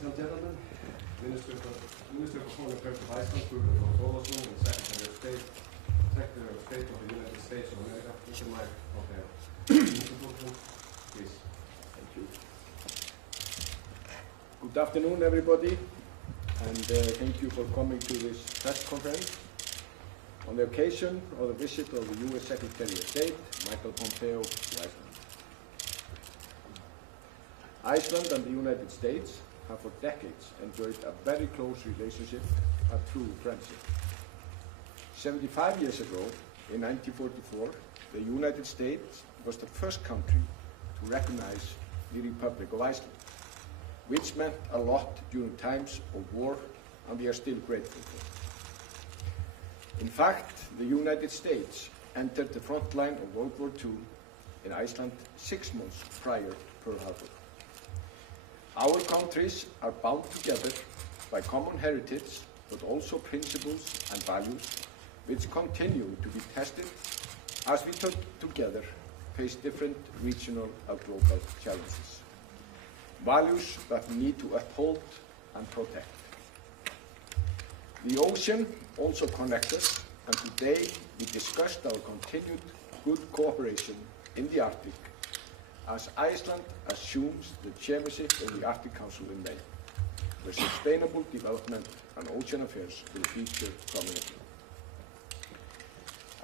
Ladies and gentlemen, Minister for Foreign Affairs of Iceland, Thordarson, and Secretary of State of the United States of America, Mr. Mike Pompeo. Mr. Thordarson, please. Thank you. Good afternoon, everybody, and thank you for coming to this press conference on the occasion of the visit of the U.S. Secretary of State, Michael Pompeo, to Iceland. Iceland and the United States have for decades enjoyed a very close relationship, a true friendship. 75 years ago, in 1944, the United States was the first country to recognize the Republic of Iceland, which meant a lot during times of war, and we are still grateful for it. In fact, the United States entered the front line of World War II in Iceland 6 months prior to Pearl Harbor. Our countries are bound together by common heritage, but also principles and values which continue to be tested as we together face different regional and global challenges. Values that we need to uphold and protect. The ocean also connects us, and today we discussed our continued good cooperation in the Arctic as Iceland assumes the chairmanship of the Arctic Council in May, where sustainable development and ocean affairs will feature prominently.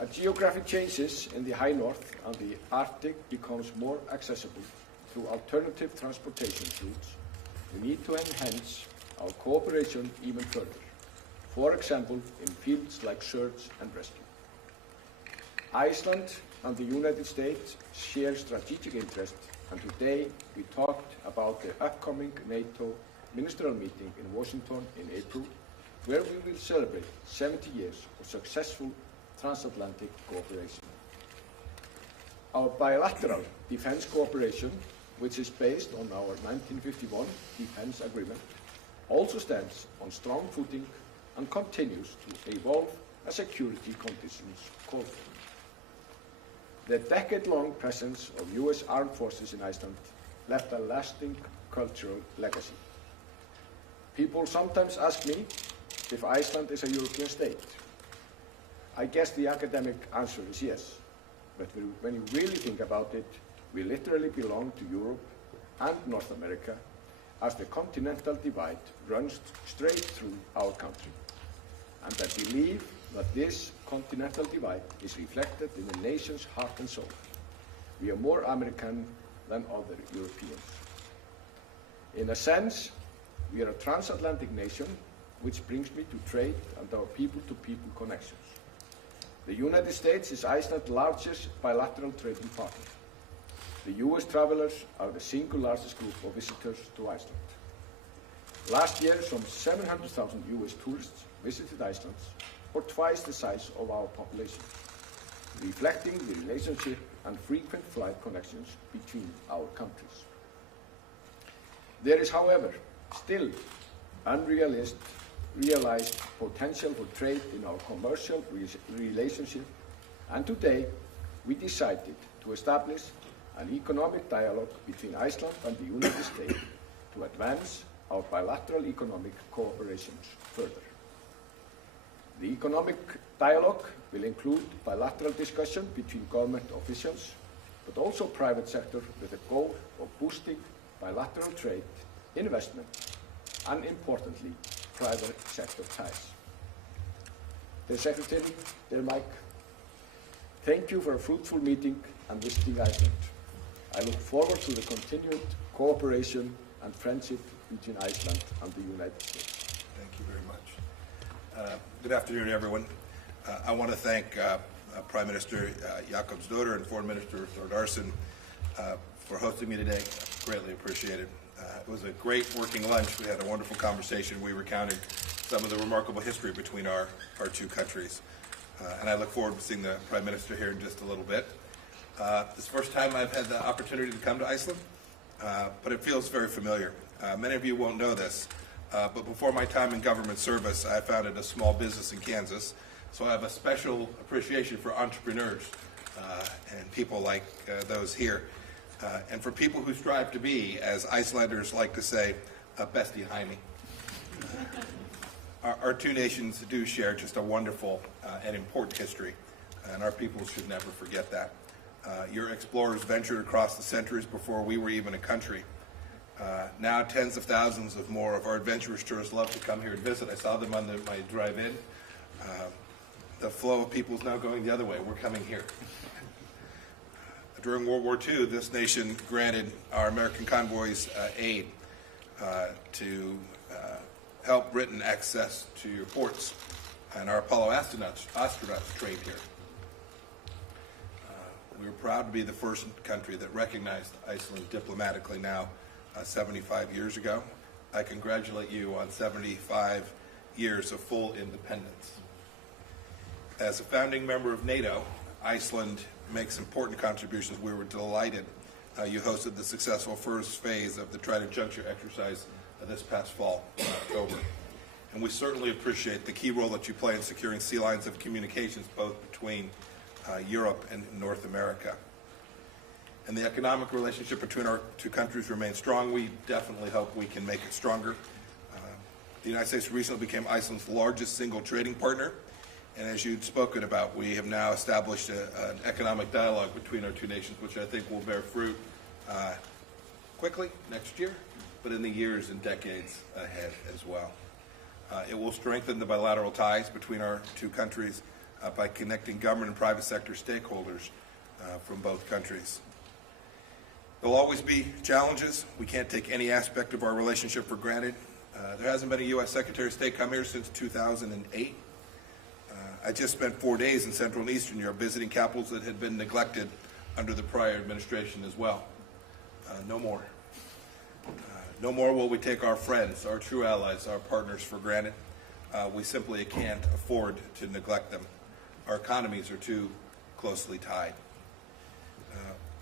As geographic changes in the high north and the Arctic becomes more accessible through alternative transportation routes, we need to enhance our cooperation even further, for example, in fields like search and rescue. Iceland and the United States share strategic interests, and today we talked about the upcoming NATO ministerial meeting in Washington in April, where we will celebrate 70 years of successful transatlantic cooperation. Our bilateral defense cooperation, which is based on our 1951 defense agreement, also stands on strong footing and continues to evolve as security conditions call for. The decade-long presence of U.S. armed forces in Iceland left a lasting cultural legacy. People sometimes ask me if Iceland is a European state. I guess the academic answer is yes, but when you really think about it, we literally belong to Europe and North America, as the continental divide runs straight through our country. And I believe that this continental divide is reflected in the nation's heart and soul. We are more American than other Europeans. In a sense, we are a transatlantic nation, which brings me to trade and our people-to-people connections. The United States is Iceland's largest bilateral trading partner. The U.S. travelers are the single largest group of visitors to Iceland. Last year, some 700,000 U.S. tourists visited Iceland, or twice the size of our population, reflecting the relationship and frequent flight connections between our countries. There is, however, still unrealized potential for trade in our commercial relationship, and today we decided to establish an economic dialogue between Iceland and the United States to advance our bilateral economic cooperations further. The economic dialogue will include bilateral discussion between government officials, but also private sector, with the goal of boosting bilateral trade, investment, and importantly, private sector ties. Dear Secretary, dear Mike, thank you for a fruitful meeting and visiting Iceland. I look forward to the continued cooperation and friendship between Iceland and the United States. Thank you very much. Good afternoon, everyone. I want to thank Prime Minister Jakobsdóttir and Foreign Minister Thordarson for hosting me today. Greatly appreciated. It was a great working lunch. We had a wonderful conversation. We recounted some of the remarkable history between our two countries. And I look forward to seeing the Prime Minister here in just a little bit. This is the first time I've had the opportunity to come to Iceland, but it feels very familiar. Many of you won't know this, but before my time in government service, I founded a small business in Kansas, so I have a special appreciation for entrepreneurs and people like those here. And for people who strive to be, as Icelanders like to say, bestie Jaime. Our two nations do share just a wonderful and important history, and our people should never forget that. Your explorers ventured across the centuries before we were even a country. Now tens of thousands of more of our adventurous tourists love to come here and visit. I saw them on my drive-in. The flow of people is now going the other way. We're coming here. During World War II, this nation granted our American convoys aid to help Britain access to your ports, and our Apollo astronauts trained here. We were proud to be the first country that recognized Iceland diplomatically now 75 years ago. I congratulate you on 75 years of full independence. As a founding member of NATO, Iceland makes important contributions. We were delighted you hosted the successful first phase of the Trident Juncture exercise this past fall, October. And we certainly appreciate the key role that you play in securing sea lines of communications both between Europe and North America. And the economic relationship between our two countries remains strong. We definitely hope we can make it stronger. The United States recently became Iceland's largest single trading partner. And as you'd spoken about, we have now established an economic dialogue between our two nations, which I think will bear fruit quickly next year, but in the years and decades ahead as well. It will strengthen the bilateral ties between our two countries by connecting government and private sector stakeholders from both countries. There'll always be challenges. We can't take any aspect of our relationship for granted. There hasn't been a U.S. Secretary of State come here since 2008. I just spent 4 days in Central and Eastern Europe visiting capitals that had been neglected under the prior administration as well. No more. No more will we take our friends, our true allies, our partners for granted. We simply can't afford to neglect them. Our economies are too closely tied.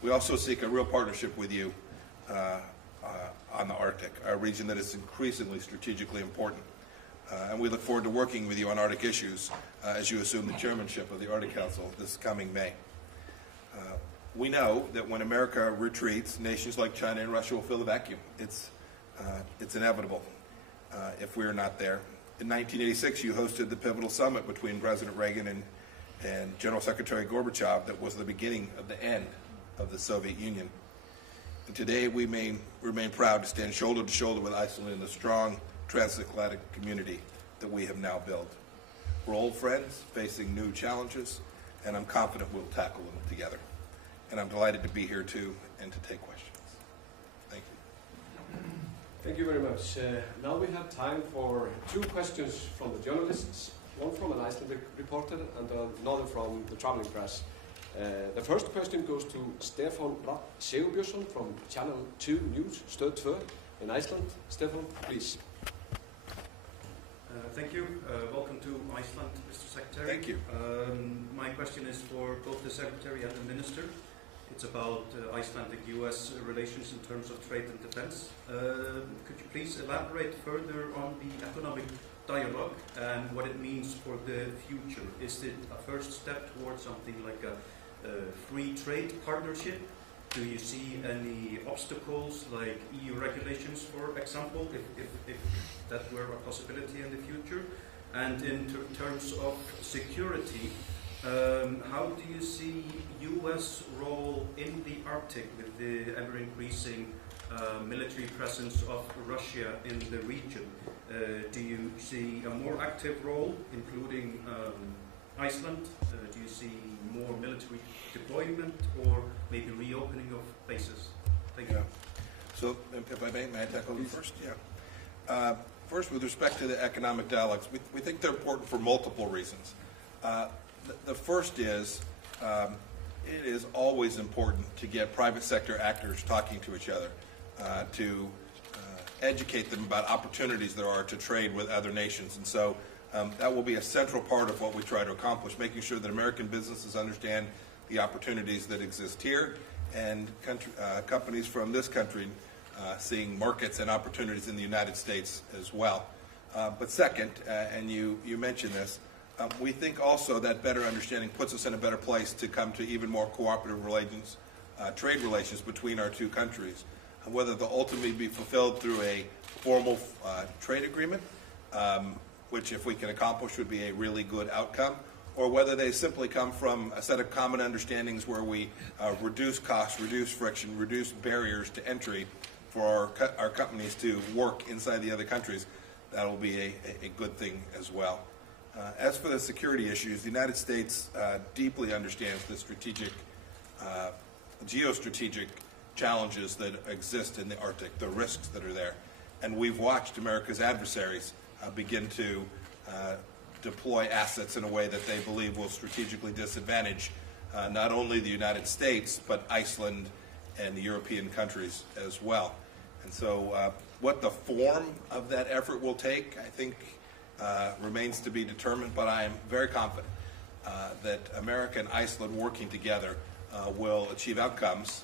We also seek a real partnership with you on the Arctic, a region that is increasingly strategically important. And we look forward to working with you on Arctic issues as you assume the chairmanship of the Arctic Council this coming May. We know that when America retreats, nations like China and Russia will fill the vacuum. It's inevitable if we are not there. In 1986, you hosted the pivotal summit between President Reagan and General Secretary Gorbachev that was the beginning of the end of the Soviet Union. And today we remain proud to stand shoulder to shoulder with Iceland in the strong transatlantic community that we have now built. We're old friends facing new challenges, and I'm confident we'll tackle them together. And I'm delighted to be here too and to take questions. Thank you. Thank you very much. Now we have time for 2 questions from the journalists, one from an Icelandic reporter and another from the traveling press. The first question goes to Stefán Sigurbjörnsson from Channel 2 News, Stöð 2 in Iceland. Stefán, please. Thank you. Welcome to Iceland, Mr. Secretary. Thank you. My question is for both the Secretary and the Minister. It's about Icelandic-US relations in terms of trade and defense. Could you please elaborate further on the economic dialogue and what it means for the future? Is it a first step towards something like a free trade partnership? Do you see any obstacles like EU regulations, for example, if that were a possibility in the future? And in terms of security, how do you see U.S. role in the Arctic with the ever-increasing military presence of Russia in the region? Do you see a more active role, including Iceland? Do you see more military deployment or maybe reopening of bases? Thank you. So, if I may I tackle them first? Yeah. First, with respect to the economic dialogues, we think they're important for multiple reasons. The first is it is always important to get private sector actors talking to each other, to educate them about opportunities there are to trade with other nations. And so that will be a central part of what we try to accomplish, making sure that American businesses understand the opportunities that exist here and companies from this country seeing markets and opportunities in the United States as well. But second, and you mentioned this, we think also that better understanding puts us in a better place to come to even more cooperative relations, trade relations between our two countries. whether they'll ultimately be fulfilled through a formal trade agreement, which if we can accomplish would be a really good outcome, or whether they simply come from a set of common understandings where we reduce costs, reduce friction, reduce barriers to entry for our companies to work inside the other countries. That will be a good thing as well. As for the security issues, the United States deeply understands the strategic, geostrategic challenges that exist in the Arctic, the risks that are there. And we've watched America's adversaries begin to deploy assets in a way that they believe will strategically disadvantage not only the United States, but Iceland and the European countries as well. And so what the form of that effort will take, I think, remains to be determined, but I am very confident that America and Iceland working together will achieve outcomes,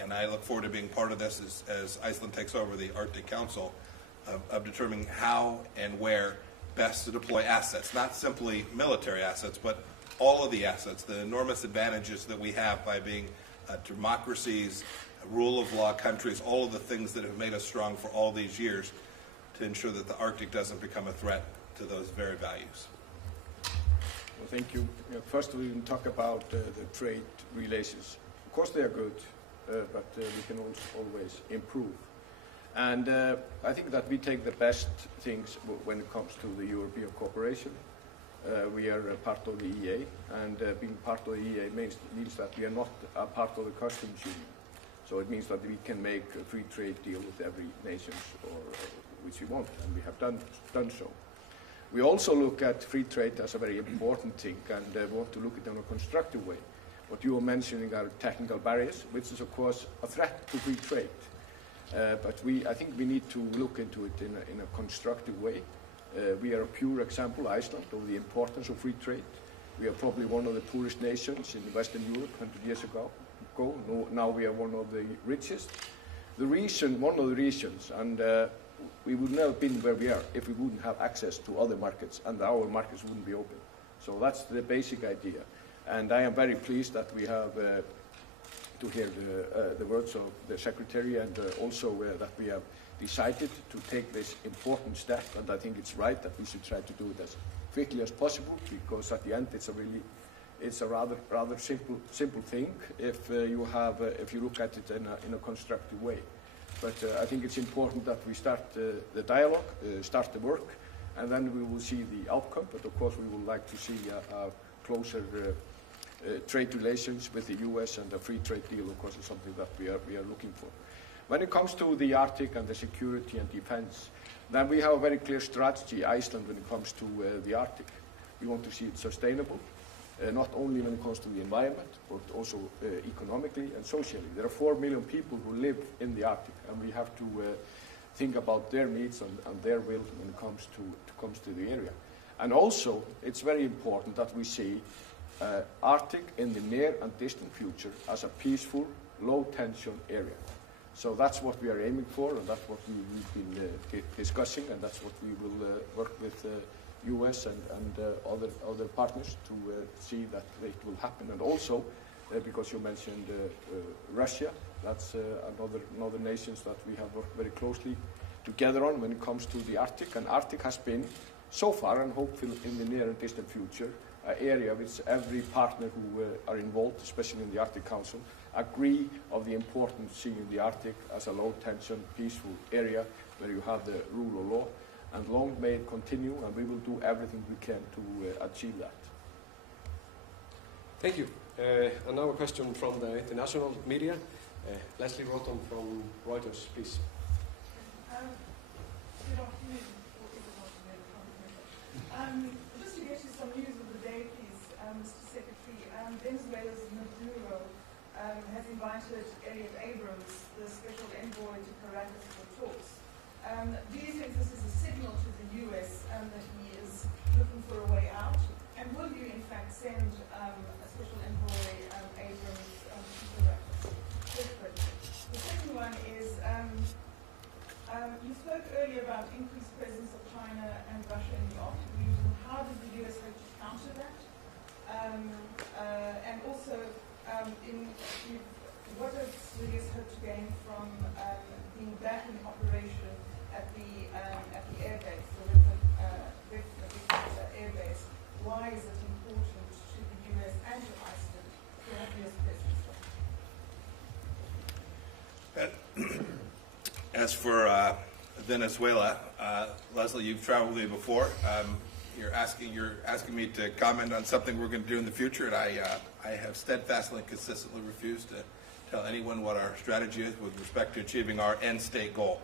and I look forward to being part of this as Iceland takes over the Arctic Council of determining how and where best to deploy assets, not simply military assets, but all of the assets, the enormous advantages that we have by being democracies, rule of law countries, all of the things that have made us strong for all these years to ensure that the Arctic doesn't become a threat to those very values. Well, thank you. First, we can talk about the trade relations. Of course, they are good, but we can also always improve. And I think that we take the best things when it comes to the European cooperation. We are a part of the EEA, and being part of the EEA means that we are not a part of the customs union. So it means that we can make a free trade deal with every nation which we want, and we have done so. We also look at free trade as a very important thing, and want to look at it in a constructive way. What you were mentioning are technical barriers, which is of course a threat to free trade. But I think we need to look into it in a constructive way. We are a pure example, Iceland, of the importance of free trade. We are probably one of the poorest nations in Western Europe 100 years ago. Now we are one of the richest. One of the reasons, and we would never have been where we are if we wouldn't have access to other markets, and our markets wouldn't be open. So that's the basic idea. And I am very pleased that we have to hear the words of the Secretary, and also that we have decided to take this important step, and I think it's right that we should try to do it as quickly as possible, because at the end it's a rather simple thing if you look at it in a constructive way. But I think it's important that we start the dialogue, start the work, and then we will see the outcome. But of course, we would like to see closer trade relations with the U.S., and a free trade deal, of course, is something that we are looking for. When it comes to the Arctic and the security and defense, then we have a very clear strategy, Iceland, when it comes to the Arctic. We want to see it sustainable, not only when it comes to the environment, but also economically and socially. There are 4 million people who live in the Arctic, and we have to think about their needs and their will when it comes to the area. And also, it's very important that we see Arctic in the near and distant future as a peaceful, low-tension area. So that's what we are aiming for, and that's what we've been discussing, and that's what we will work with U.S. and other partners to see that it will happen. And also, because you mentioned Russia, that's another nations that we have worked very closely together on when it comes to the Arctic. And Arctic has been, so far, and hopefully in the near and distant future, an area which every partner who are involved, especially in the Arctic Council, agree of the importance of seeing the Arctic as a low-tension, peaceful area where you have the rule of law. And long may it continue, and we will do everything we can to achieve that. Thank you. And now a question from the international media. Leslie Roton from Reuters, please. Good afternoon. Just to get you some news of the day, please, Mr. Secretary. Venezuela's Maduro has invited Elliot Abrams, the special envoy to Caracas, for talks. Do you think this is a signal to the U.S. That he is looking for a way out? And will you, in fact, send a special envoy, Abrams, to Caracas? The second one is, As for Venezuela, Leslie, you've traveled with me before. You're asking me to comment on something we're going to do in the future, and I have steadfastly and consistently refused to tell anyone what our strategy is with respect to achieving our end state goal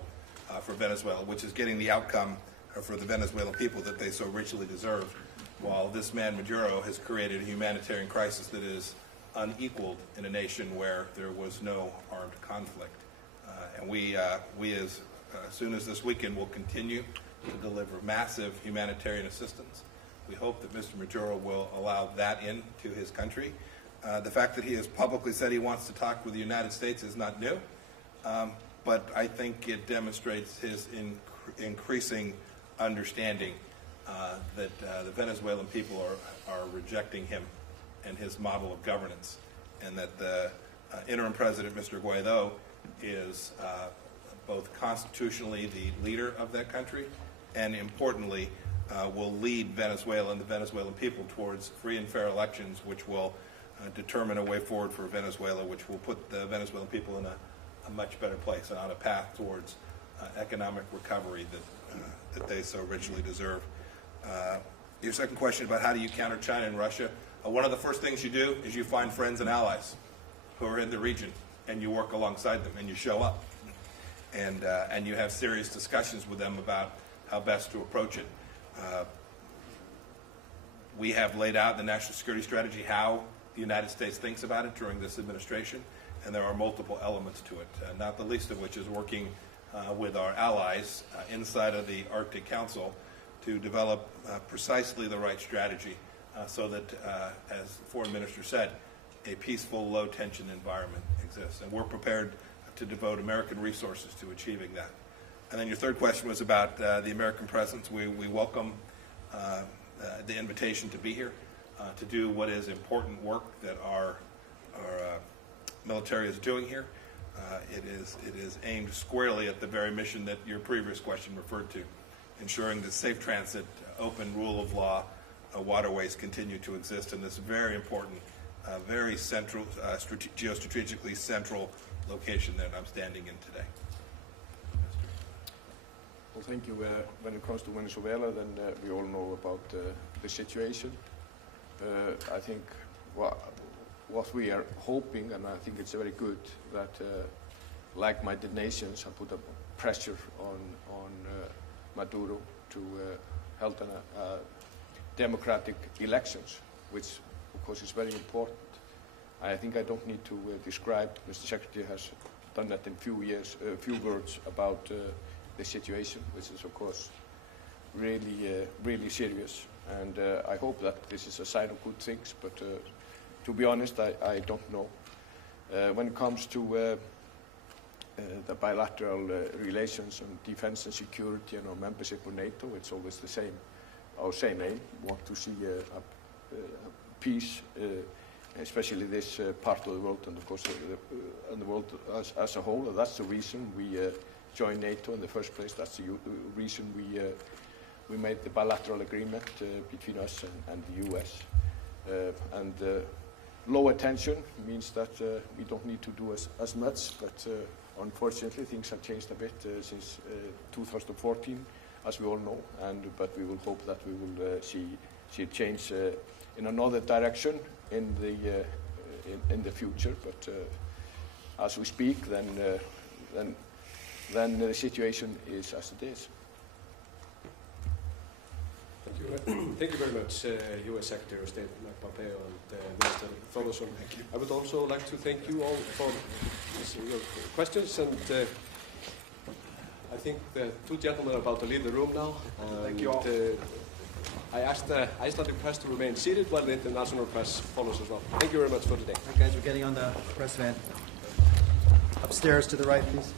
for Venezuela, which is getting the outcome for the Venezuelan people that they so richly deserve, while this man Maduro has created a humanitarian crisis that is unequaled in a nation where there was no armed conflict. And we as soon as this weekend, will continue to deliver massive humanitarian assistance. We hope that Mr. Maduro will allow that into his country. The fact that he has publicly said he wants to talk with the United States is not new, but I think it demonstrates his increasing understanding that the Venezuelan people are rejecting him and his model of governance, and that the interim president, Mr. Guaido, is both constitutionally the leader of that country and, importantly, will lead Venezuela and the Venezuelan people towards free and fair elections, which will determine a way forward for Venezuela, which will put the Venezuelan people in a much better place and on a path towards economic recovery that they so richly deserve. Your second question about how do you counter China and Russia, one of the first things you do is you find friends and allies who are in the region, and you work alongside them, and you show up, and you have serious discussions with them about how best to approach it. We have laid out in the national security strategy how the United States thinks about it during this administration, and there are multiple elements to it, not the least of which is working with our allies inside of the Arctic Council to develop precisely the right strategy so that, as the foreign minister said, a peaceful, low-tension environment exists. And we're prepared to devote American resources to achieving that. And then your third question was about the American presence. We welcome the invitation to be here, to do what is important work that our military is doing here. It is aimed squarely at the very mission that your previous question referred to, ensuring that safe transit, open rule of law, waterways continue to exist in this very important, very central, geostrategically central location that I'm standing in today. Well, thank you. When it comes to Venezuela, then we all know about the situation. I think what we are hoping, and I think it's very good, that like-minded nations have put a pressure on Maduro to hold democratic elections, which of course is very important. I think I don't need to describe. Mr. Secretary has done that in few words about the situation, which is of course really serious. And I hope that this is a sign of good things, but to be honest, I don't know. When it comes to the bilateral relations on defense and security and our membership of NATO, it's always the same, our same aim. We want to see peace, especially this part of the world, and of course and the world as a whole. That's the reason we joined NATO in the first place. That's the reason we made the bilateral agreement between us and the US. And low attention means that we don't need to do as much, but unfortunately things have changed a bit since 2014, as we all know, but we will hope that we will see it change in another direction in the future. But as we speak, then the situation is as it is. Thank you very much, U.S. Secretary of State Mike Pompeo and Minister Thordarson. Thank you. I would also like to thank you all for your questions, and I think the two gentlemen are about to leave the room now. Thank you all. I asked the Icelandic press to remain seated while the international press follows as well. Thank you very much for today. All right, guys, we're getting on the press van. Upstairs to the right, please.